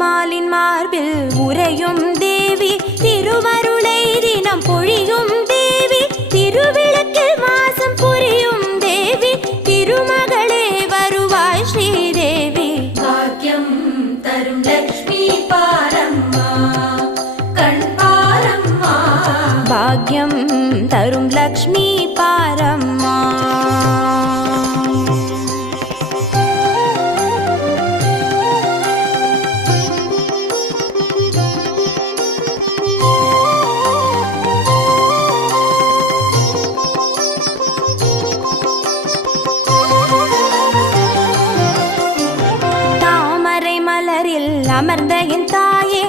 திருமாலின் மார்பில் உறையும் தேவி, திருவருளை தினம் பொழியும் தேவி, திருவிளக்கில் வாசம் புரியும் தேவி, திருமகளே வருவாய் ஸ்ரீதேவி. பாக்கியம் தரும் லக்ஷ்மி பாரம்மா, கண் பாரம்மா. பாக்கியம் தரும் லக்ஷ்மி பாரம்மா. அமர்ந்த என் தாயே,